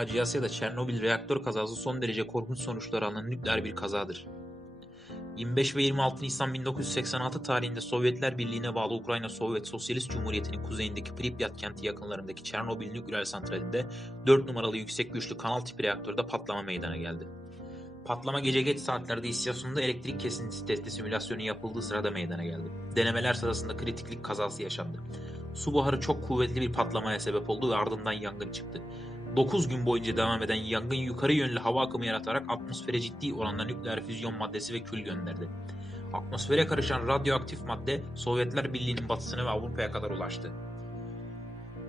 faciası ya da Çernobil reaktör kazası son derece korkunç sonuçlar alan nükleer bir kazadır. 25 ve 26 Nisan 1986 tarihinde Sovyetler Birliği'ne bağlı Ukrayna Sovyet Sosyalist Cumhuriyeti'nin kuzeyindeki Pripyat kenti yakınlarındaki Çernobil nükleer santralinde 4 numaralı yüksek güçlü kanal tipi reaktörde patlama meydana geldi. Patlama gece geç saatlerde istasyonunda elektrik kesintisi testi simülasyonu yapıldığı sırada meydana geldi. Denemeler sırasında kritiklik kazası yaşandı. Su buharı çok kuvvetli bir patlamaya sebep oldu ve ardından yangın çıktı. 9 gün boyunca devam eden yangın yukarı yönlü hava akımı yaratarak atmosfere ciddi oranda nükleer füzyon maddesi ve kül gönderdi. Atmosfere karışan radyoaktif madde Sovyetler Birliği'nin batısına ve Avrupa'ya kadar ulaştı.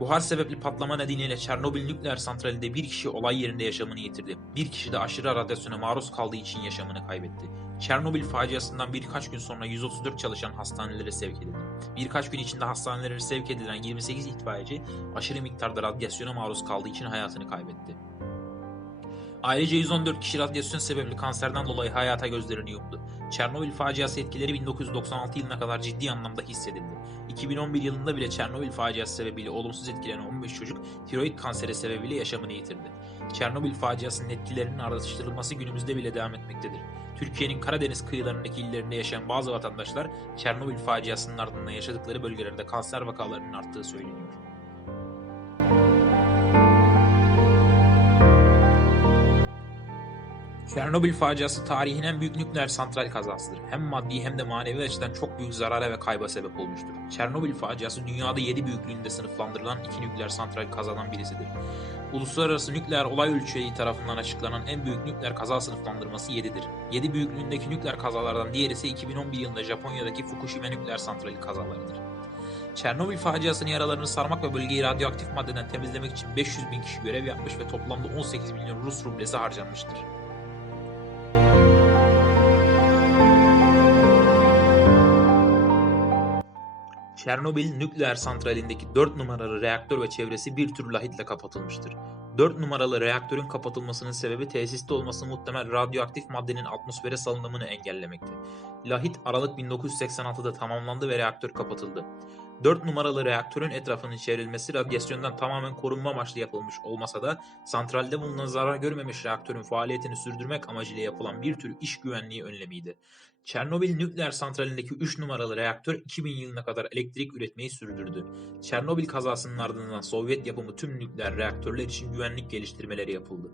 Buhar sebepli patlama nedeniyle Çernobil nükleer santralinde bir kişi olay yerinde yaşamını yitirdi. Bir kişi de aşırı radyasyona maruz kaldığı için yaşamını kaybetti. Çernobil faciasından birkaç gün sonra 134 çalışan hastanelere sevk edildi. Birkaç gün içinde hastanelere sevk edilen 28 itfaiyeci aşırı miktarda radyasyona maruz kaldığı için hayatını kaybetti. Ayrıca 114 kişi radyasyon sebepli kanserden dolayı hayata gözlerini yumdu. Çernobil faciası etkileri 1996 yılına kadar ciddi anlamda hissedildi. 2011 yılında bile Çernobil faciası sebebiyle olumsuz etkilenen 15 çocuk tiroid kanseri sebebiyle yaşamını yitirdi. Çernobil faciasının etkilerinin araştırılması günümüzde bile devam etmektedir. Türkiye'nin Karadeniz kıyılarındaki illerinde yaşayan bazı vatandaşlar Çernobil faciasının ardından yaşadıkları bölgelerde kanser vakalarının arttığı söyleniyor. Çernobil faciası tarihin en büyük nükleer santral kazasıdır. Hem maddi hem de manevi açıdan çok büyük zarara ve kayba sebep olmuştur. Çernobil faciası dünyada 7 büyüklüğünde sınıflandırılan iki nükleer santral kazadan birisidir. Uluslararası Nükleer Olay Ölçeği tarafından açıklanan en büyük nükleer kaza sınıflandırması 7'dir. 7 büyüklüğündeki nükleer kazalardan diğeri ise 2011 yılında Japonya'daki Fukushima nükleer santrali kazalarıdır. Çernobil faciasının yaralarını sarmak ve bölgeyi radyoaktif maddeden temizlemek için 500 bin kişi görev yapmış ve toplamda 18 milyon Rus rublesi harcanmıştır. Çernobil nükleer santralindeki 4 numaralı reaktör ve çevresi bir tür lahitle kapatılmıştır. 4 numaralı reaktörün kapatılmasının sebebi tesiste olması muhtemel radyoaktif maddenin atmosfere salınımını engellemekti. Lahit Aralık 1986'da tamamlandı ve reaktör kapatıldı. 4 numaralı reaktörün etrafının çevrilmesi radyasyondan tamamen korunma amaçlı yapılmış olmasa da santralde bulunan zarar görmemiş reaktörün faaliyetini sürdürmek amacıyla yapılan bir tür iş güvenliği önlemiydi. Çernobil nükleer santralindeki 3 numaralı reaktör 2000 yılına kadar elektrik üretmeyi sürdürdü. Çernobil kazasının ardından Sovyet yapımı tüm nükleer reaktörler için güvenlik geliştirmeleri yapıldı.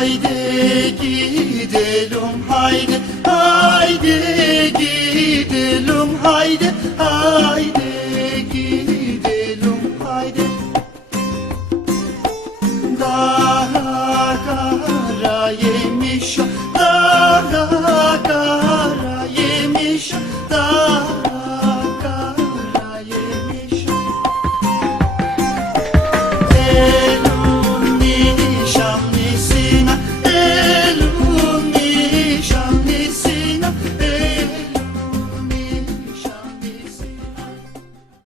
Haydi gidelim haydi haydi gidelim haydi haydi